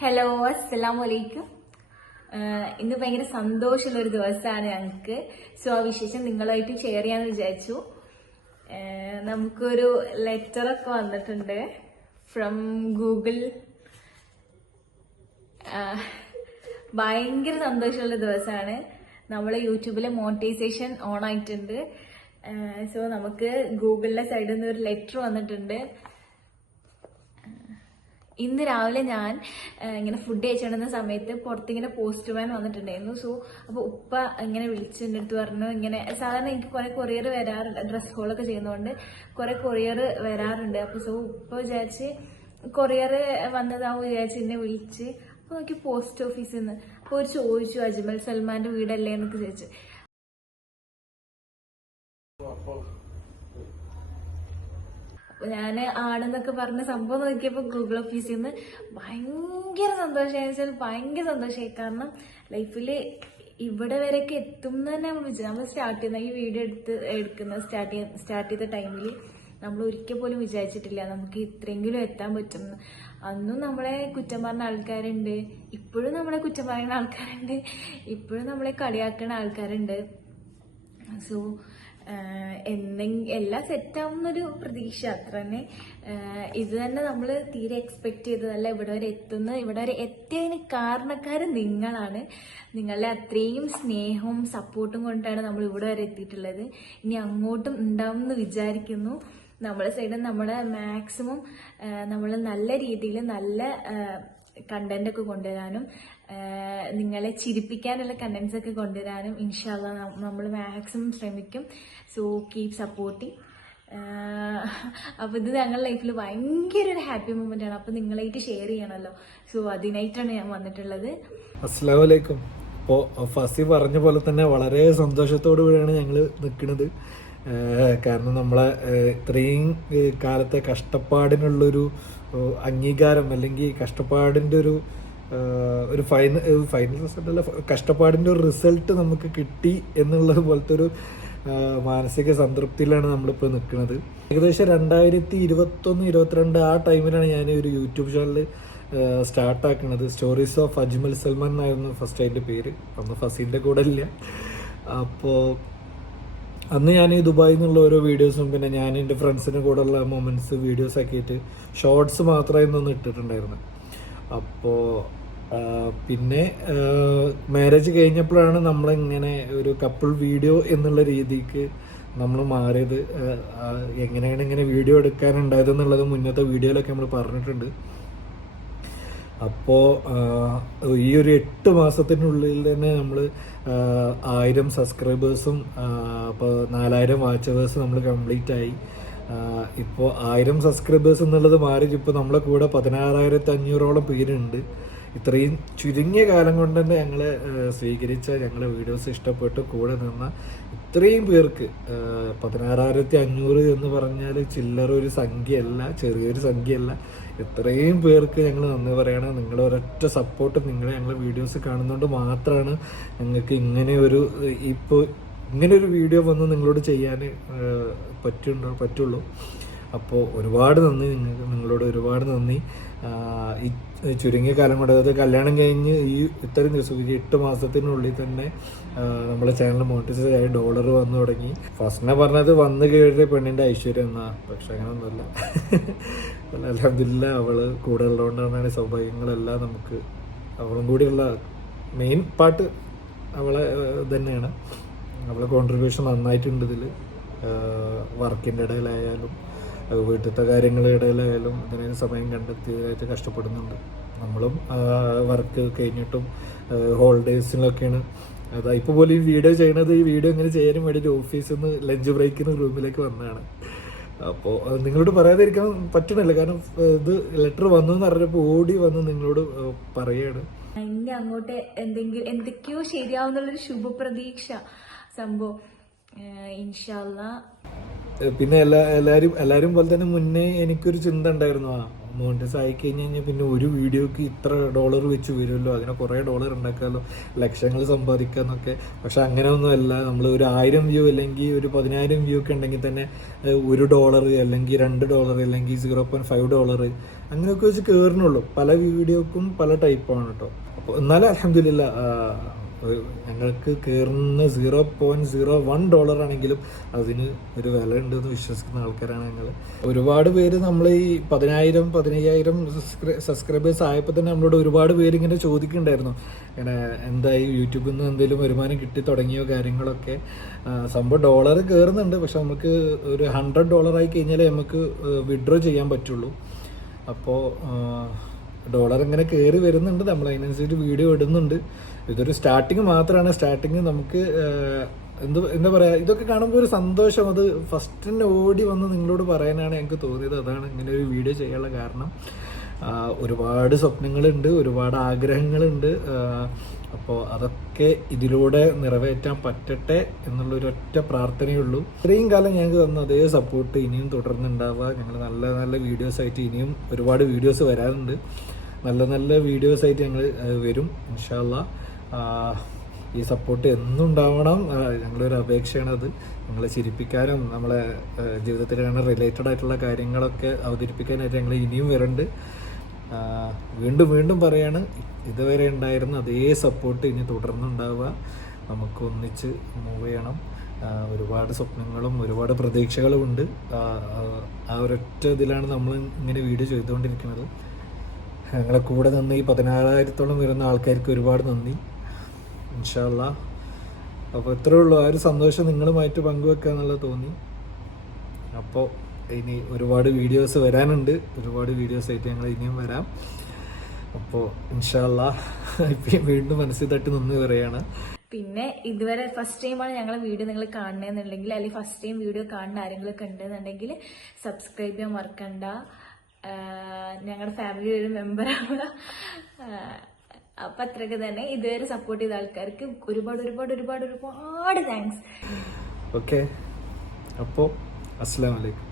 Hello, അസ്സലാമു അലൈക്കും. ഇന്ന് ഭയങ്കര സന്തോഷമുള്ള ഒരു ദിവസമാണ് ഞങ്ങൾക്ക്. സോ ആ വിശേഷം നിങ്ങളുമായിട്ട് ഷെയർ ചെയ്യാന്ന് വിചാരിച്ചു. നമുക്കൊരു ലെറ്ററൊക്കെ വന്നിട്ടുണ്ട് ഫ്രം ഗൂഗിൾ. ഭയങ്കര സന്തോഷമുള്ള ദിവസമാണ്. നമ്മളെ യൂട്യൂബിലെ മോണിറ്റൈസേഷൻ ഓൺ ആയിട്ടുണ്ട്. സോ നമുക്ക് ഗൂഗിളിലെ സൈഡിൽ നിന്ന് ഒരു ലെറ്റർ വന്നിട്ടുണ്ട്. ഇന്ന് രാവിലെ ഞാൻ ഇങ്ങനെ ഫുഡ് കഴിച്ചിടുന്ന സമയത്ത് പുറത്തിങ്ങനെ പോസ്റ്റ്മാൻ വന്നിട്ടുണ്ടായിരുന്നു. സോ അപ്പോൾ ഉപ്പ ഇങ്ങനെ വിളിച്ചെൻ്റെ അടുത്ത് പറഞ്ഞു, ഇങ്ങനെ സാധാരണ എനിക്ക് കുറെ കൊറിയർ വരാറുണ്ട്, ഡ്രസ് ഹോളൊക്കെ ചെയ്യുന്നതുകൊണ്ട് കുറെ കൊറിയർ വരാറുണ്ട്. അപ്പോൾ സോ ഉപ്പ വിചാരിച്ച് കൊറിയർ വന്നതാവും വിചാരിച്ച് എന്നെ വിളിച്ച്. അപ്പോൾ നോക്കി പോസ്റ്റ് ഓഫീസിൽ നിന്ന്. അപ്പോൾ ഒരു ചോദിച്ചു, അജ്മൽ സൽമാന്റെ വീടല്ലേ എന്നൊക്കെ ചോദിച്ചു. അപ്പൊ ഞാൻ ആണെന്നൊക്കെ പറഞ്ഞ സംഭവം നോക്കിയപ്പോൾ ഗൂഗിൾ ഓഫീസിൽ നിന്ന് ഭയങ്കര സന്തോഷമായി. വെച്ചാൽ ഭയങ്കര സന്തോഷമായി. കാരണം ലൈഫിൽ ഇവിടെ വരെയൊക്കെ എത്തും എന്ന് തന്നെ നമ്മൾ സ്റ്റാർട്ട് ചെയ്യുന്ന ഈ വീഡിയോ സ്റ്റാർട്ട് ചെയ്ത ടൈമിൽ നമ്മൾ ഒരിക്കൽ പോലും വിചാരിച്ചിട്ടില്ല നമുക്ക് ഇത്രയെങ്കിലും എത്താൻ പറ്റുമെന്ന്. അന്നും നമ്മളെ കുറ്റം പറഞ്ഞ ആൾക്കാരുണ്ട്, ഇപ്പോഴും നമ്മളെ കുറ്റം പറയുന്ന ആൾക്കാരുണ്ട്, ഇപ്പോഴും നമ്മളെ കളിയാക്കുന്ന ആൾക്കാരുണ്ട്. സോ എല്ലാം സെറ്റാവുന്നൊരു പ്രതീക്ഷ അത്ര തന്നെ. ഇത് തന്നെ നമ്മൾ തീരെ എക്സ്പെക്ട് ചെയ്തതല്ല ഇവിടെ വരെ എത്തുന്നത്. ഇവിടെ വരെ എത്തിയതിന് കാരണക്കാര് നിങ്ങളാണ്. നിങ്ങളുടെ അത്രയും സ്നേഹവും സപ്പോർട്ടും കൊണ്ടാണ് നമ്മൾ ഇവിടെ വരെ എത്തിയിട്ടുള്ളത്. ഇനി അങ്ങോട്ടും ഉണ്ടാവും എന്ന് വിചാരിക്കുന്നു. നമ്മളെ സൈഡിൽ നമ്മുടെ മാക്സിമം നമ്മൾ നല്ല രീതിയിൽ നല്ല കണ്ടന്റ് ഒക്കെ കൊണ്ടുവരാനും നിങ്ങളെ ചിരിപ്പിക്കാനുള്ള കണ്ടന്റ്സ് ഒക്കെ കൊണ്ടുവരാനും ഇൻഷാ അല്ലാഹ് നമ്മൾ മാക്സിമം ശ്രമിക്കും. So keep supporting. അപ്പോൾ ഇത് ഞങ്ങളുടെ ലൈഫിൽ ഭയങ്കര ഒരു ഹാപ്പി മൊമെന്റ് ആണ്. അപ്പോൾ നിങ്ങളായിട്ട് ഷെയർ ചെയ്യണമല്ലോ. സോ അതിനായിട്ടാണ് ഞാൻ വന്നിട്ടുള്ളത്. അസ്സലാമു അലൈക്കും. ഇപ്പോൾ ഫസി പറഞ്ഞ പോലെ തന്നെ വളരെ സന്തോഷത്തോടു കൂടിയാണ് ഞങ്ങൾ നിൽക്കുന്നത്. കാരണം നമ്മളെ ഇത്രയും കാലത്തെ കഷ്ടപ്പാടിനുള്ളൊരു അംഗീകാരം, അല്ലെങ്കിൽ കഷ്ടപ്പാടിൻ്റെ ഒരു ഫൈനൽ റിസൾട്ട് അല്ല, കഷ്ടപ്പാടിൻ്റെ ഒരു റിസൾട്ട് നമുക്ക് കിട്ടി എന്നുള്ളത് പോലത്തെ ഒരു മാനസിക സംതൃപ്തിയിലാണ് നമ്മളിപ്പോൾ നിൽക്കുന്നത്. ഏകദേശം 2021-22 ആ ടൈമിലാണ് ഞാൻ ഒരു യൂട്യൂബ് ചാനൽ സ്റ്റാർട്ടാക്കുന്നത്. സ്റ്റോറീസ് ഓഫ് അജ്മൽ സൽമാൻ എന്നായിരുന്നു ഫസ്റ്റ് അതിൻ്റെ പേര്. അന്ന് ഫസീൻ്റെ കൂടെ ഇല്ല. അപ്പോൾ അന്ന് ഞാൻ ഈ ദുബായിൽ നിന്നുള്ള ഓരോ വീഡിയോസും പിന്നെ ഞാൻ എൻ്റെ ഫ്രണ്ട്സിൻ്റെ കൂടെയുള്ള മൊമെൻറ്റ്സ് വീഡിയോസ് ആക്കിയിട്ട് ഷോർട്സ് മാത്രമായിരുന്നു ഒന്ന് ഇട്ടിട്ടുണ്ടായിരുന്നു. അപ്പോൾ പിന്നെ മാരേജ് കഴിഞ്ഞപ്പോഴാണ് നമ്മളിങ്ങനെ ഒരു കപ്പിൾ വീഡിയോ എന്നുള്ള രീതിക്ക് നമ്മൾ മാറിയത്. എങ്ങനെയാണ് ഇങ്ങനെ വീഡിയോ എടുക്കാനുണ്ടായതെന്നുള്ളത് മുന്നത്തെ വീഡിയോയിലൊക്കെ നമ്മൾ പറഞ്ഞിട്ടുണ്ട്. അപ്പോൾ ഈ ഒരു 8 മാസത്തിനുള്ളിൽ തന്നെ നമ്മൾ 1000 സബ്സ്ക്രൈബേഴ്സും അപ്പോൾ 4000 വാച്ചവേഴ്സ് നമ്മൾ കംപ്ലീറ്റ് ആയി. ഇപ്പോൾ 1000 സബ്സ്ക്രൈബേഴ്സ് എന്നുള്ളത് മാറി ഇപ്പോൾ നമ്മളെ കൂടെ 16,500ഓളം പേരുണ്ട്. ഇത്രയും ചുരുങ്ങിയ കാലം കൊണ്ട് തന്നെ ഞങ്ങളെ സ്വീകരിച്ച, ഞങ്ങളെ വീഡിയോസ് ഇഷ്ടപ്പെട്ട് കൂടെ നിന്ന ഇത്രയും പേർക്ക് 16,500 എന്ന് പറഞ്ഞാൽ ചില്ലറ ഒരു സംഖ്യയല്ല, ചെറിയൊരു സംഖ്യയല്ല. ഇത്രയും പേർക്ക് ഞങ്ങൾ നന്ദി പറയണം. നിങ്ങളുടെ ഒരൊറ്റ സപ്പോർട്ട്, ഞങ്ങളെ വീഡിയോസ് കാണുന്നതുകൊണ്ട് മാത്രമാണ് ഞങ്ങൾക്ക് ഇപ്പോൾ ഇങ്ങനെയൊരു വീഡിയോ വന്ന് നിങ്ങളോട് ചെയ്യാൻ പറ്റുള്ളൂ. അപ്പോൾ ഒരുപാട് നന്ദി നിങ്ങളോട് ഒരുപാട് നന്ദി. ഈ ചുരുങ്ങിയ കാലം കൊണ്ട്, അതായത് കല്യാണം കഴിഞ്ഞ് ഈ ഇത്രയും ദിവസം 8 മാസത്തിനുള്ളിൽ തന്നെ നമ്മളെ ചാനൽ മോണിറ്റൈസ് ആയി ഡോളർ വന്നു തുടങ്ങി. ഫസ്റ്റിനെ പറഞ്ഞത് വന്ന് കയറിയ പെണ്ണിൻ്റെ ഐശ്വര്യം എന്നാ, പക്ഷെ അങ്ങനെയൊന്നുമല്ല. അൽഹംദുലില്ലാ അവള് കൂടെ ഉള്ളതുകൊണ്ടാണ് സൗഭാഗ്യങ്ങളെല്ലാം നമുക്ക്. അവളും കൂടിയുള്ള മെയിൻ പാർട്ട് അവളെ തന്നെയാണ്. അവളെ കോൺട്രിബ്യൂഷൻ നന്നായിട്ടുണ്ട് ഇതിൽ. വർക്കിൻ്റെ ഇടയിലായാലും വീട്ടിലത്തെ കാര്യങ്ങളുടെ ഇടയിലായാലും ഇതിനൊരു സമയം കണ്ടെത്തിയതായിട്ട് കഷ്ടപ്പെടുന്നുണ്ട്. നമ്മളും വർക്ക് കഴിഞ്ഞിട്ടും ഹോളിഡേയ്സിലൊക്കെയാണ്. അതാ ഇപ്പോൾ പോലും ഈ വീഡിയോ ചെയ്യണത്, ഈ വീഡിയോ ഇങ്ങനെ ചെയ്യാനും വേണ്ടിയിട്ട് ഓഫീസിൽ നിന്ന് ലഞ്ച് ബ്രേക്കിന് റൂമിലേക്ക് വന്നതാണ്. അപ്പോൾ നിങ്ങളോട് പറയാതിരിക്കാൻ പറ്റണില്ല. കാരണം ഇത് ലെറ്റർ വന്നു എന്ന് പറഞ്ഞപ്പോൾ ഓടി വന്ന് നിങ്ങളോട് പറയുകയാണ്. ഇനി അങ്ങോട്ട് എന്തൊക്കെയോ ശരിയാവുന്നുള്ളൊരു ശുഭപ്രതീക്ഷ സംഭവം ഇൻഷാ അല്ലാഹ്. പിന്നെ എല്ലാവരും പോലെ തന്നെ മുന്നേ എനിക്കൊരു ചിന്ത ഉണ്ടായിരുന്നു, മോണിറ്റൈസ് ആയി കഴിഞ്ഞാൽ പിന്നെ ഒരു വീഡിയോക്ക് ഇത്ര ഡോളർ വെച്ച് വരുമല്ലോ, അതിനെ കുറേ ഡോളർ ഉണ്ടാക്കാമല്ലോ, ലക്ഷങ്ങൾ സമ്പാദിക്കാമെന്നൊക്കെ. പക്ഷെ അങ്ങനെയൊന്നുമല്ല. നമ്മൾ ഒരു 1000 വ്യൂ അല്ലെങ്കിൽ ഒരു 10,000 വ്യൂ ഒക്കെ ഉണ്ടെങ്കിൽ തന്നെ $1 അല്ലെങ്കിൽ $2 അല്ലെങ്കിൽ $0.5 അങ്ങനെയൊക്കെ വെച്ച് കയറണുള്ളൂ. പല വീഡിയോക്കും പല ടൈപ്പാണ് കേട്ടോ. അപ്പോൾ എന്നാലും അൽഹംദുലില്ലാ ഞങ്ങൾക്ക് കയറുന്ന $0.01 ആണെങ്കിലും അതിന് ഒരു വില ഉണ്ടെന്ന് വിശ്വസിക്കുന്ന ആൾക്കാരാണ് ഞങ്ങൾ. ഒരുപാട് പേര് നമ്മൾ ഈ 10,000-15,000 സബ്സ്ക്രൈബേഴ്സ് ആയപ്പോൾ തന്നെ നമ്മളോട് ഒരുപാട് പേര് ഇങ്ങനെ ചോദിക്കുന്നുണ്ടായിരുന്നു, ഇങ്ങനെ എന്തായി യൂട്യൂബിൽ നിന്ന് എന്തെങ്കിലും വരുമാനം കിട്ടി തുടങ്ങിയോ കാര്യങ്ങളൊക്കെ. സംഭവം ഡോളർ കയറുന്നുണ്ട്, പക്ഷെ നമുക്ക് ഒരു $100 ആയി കഴിഞ്ഞാൽ നമുക്ക് വിഡ്രോ ചെയ്യാൻ പറ്റുള്ളൂ. അപ്പോൾ ഡോളർ ഇങ്ങനെ കയറി വരുന്നുണ്ട്, നമ്മൾ അതിനനുസരിച്ച് വീഡിയോ ഇടുന്നുണ്ട്. ഇതൊരു സ്റ്റാർട്ടിങ് മാത്രമാണ്. സ്റ്റാർട്ടിങ് നമുക്ക് എന്താ പറയുക, ഇതൊക്കെ കാണുമ്പോൾ ഒരു സന്തോഷം. അത് ഫസ്റ്റ് തന്നെ ഓടി വന്ന് നിങ്ങളോട് പറയാനാണ് എനിക്ക് തോന്നിയത്. അതാണ് ഇങ്ങനെ ഒരു വീഡിയോ ചെയ്യാനുള്ള കാരണം. ഒരുപാട് സ്വപ്നങ്ങളുണ്ട്, ഒരുപാട് ആഗ്രഹങ്ങളുണ്ട്. അപ്പോൾ അതൊക്കെ ഇതിലൂടെ നിറവേറ്റാൻ പറ്റട്ടെ എന്നുള്ളൊരൊറ്റ പ്രാർത്ഥനയുള്ളൂ. ഇത്രയും കാലം ഞങ്ങൾക്ക് തന്ന അതേ സപ്പോർട്ട് ഇനിയും തുടർന്നുണ്ടാവുക. ഞങ്ങൾ നല്ല നല്ല വീഡിയോസ് ആയിട്ട് ഇനിയും ഒരുപാട് വീഡിയോസ് വരാറുണ്ട്. നല്ല നല്ല വീഡിയോസ് ആയിട്ട് ഞങ്ങൾ വരും ഇൻഷാ അല്ലാഹ്. ഈ സപ്പോർട്ട് എന്നും ഉണ്ടാവണം, ഞങ്ങളൊരു അപേക്ഷയാണത്. ഞങ്ങളെ ചിരിപ്പിക്കാനും നമ്മളെ ജീവിതത്തിലാണ് റിലേറ്റഡ് ആയിട്ടുള്ള കാര്യങ്ങളൊക്കെ അവതരിപ്പിക്കാനായിട്ട് ഞങ്ങൾ ഇനിയും വരുന്നുണ്ട്. വീണ്ടും വീണ്ടും പറയാണ്, ഇതുവരെ ഉണ്ടായിരുന്ന അതേ സപ്പോർട്ട് ഇനി തുടർന്നുണ്ടാവുക. നമുക്ക് ഒന്നിച്ച് മൂവ് ചെയ്യണം. ഒരുപാട് സ്വപ്നങ്ങളും ഒരുപാട് പ്രതീക്ഷകളും ഉണ്ട്. ആ ഒരൊറ്റ ഇതിലാണ് നമ്മൾ ഇങ്ങനെ വീഡിയോ ചെയ്തുകൊണ്ടിരിക്കുന്നത്. ഞങ്ങളെ കൂടെ നിന്ന് ഈ 16,000-ഓളം വരുന്ന ആൾക്കാർക്ക് ഒരുപാട് നന്ദി ഇൻഷാ അല്ലാഹ്. അപ്പോൾ ഇത്രയേ ഉള്ളൂ. ആ ഒരു സന്തോഷം നിങ്ങളുമായിട്ട് പങ്കുവെക്കുക എന്നുള്ളത് തോന്നി. അപ്പോൾ ഇനി ഒരുപാട് വീഡിയോസ് വരാനുണ്ട്. ഒരുപാട് വീഡിയോസ് ആയിട്ട് ഞങ്ങൾ ഇനിയും വരാം. അപ്പോൾ ഇൻഷാ അല്ലാഹ് ഇപ്പം വീണ്ടും മനസ്സിൽ തട്ടി നിന്ന് പറയുകയാണ്. പിന്നെ ഇതുവരെ ഫസ്റ്റ് ടൈമാണ് ഞങ്ങളെ വീഡിയോ നിങ്ങൾ കാണണമെന്നുണ്ടെങ്കിൽ, അല്ലെങ്കിൽ ഫസ്റ്റ് ടൈം വീഡിയോ കാണുന്ന ആരെങ്കിലുമൊക്കെ ഉണ്ടെന്നുണ്ടെങ്കിൽ സബ്സ്ക്രൈബ് ചെയ്യാൻ മറക്കണ്ട. ഞങ്ങളുടെ ഫാമിലി ഒരു മെമ്പറാവുക. അപ്പം അത്രയൊക്കെ തന്നെ. ഇതുവരെ സപ്പോർട്ട് ചെയ്ത ആൾക്കാർക്ക് ഒരുപാട് ഒരുപാട് ഒരുപാട് ഒരുപാട് താങ്ക്സ്. ഓക്കെ, അപ്പോൾ അസ്സലാമു അലൈക്കും.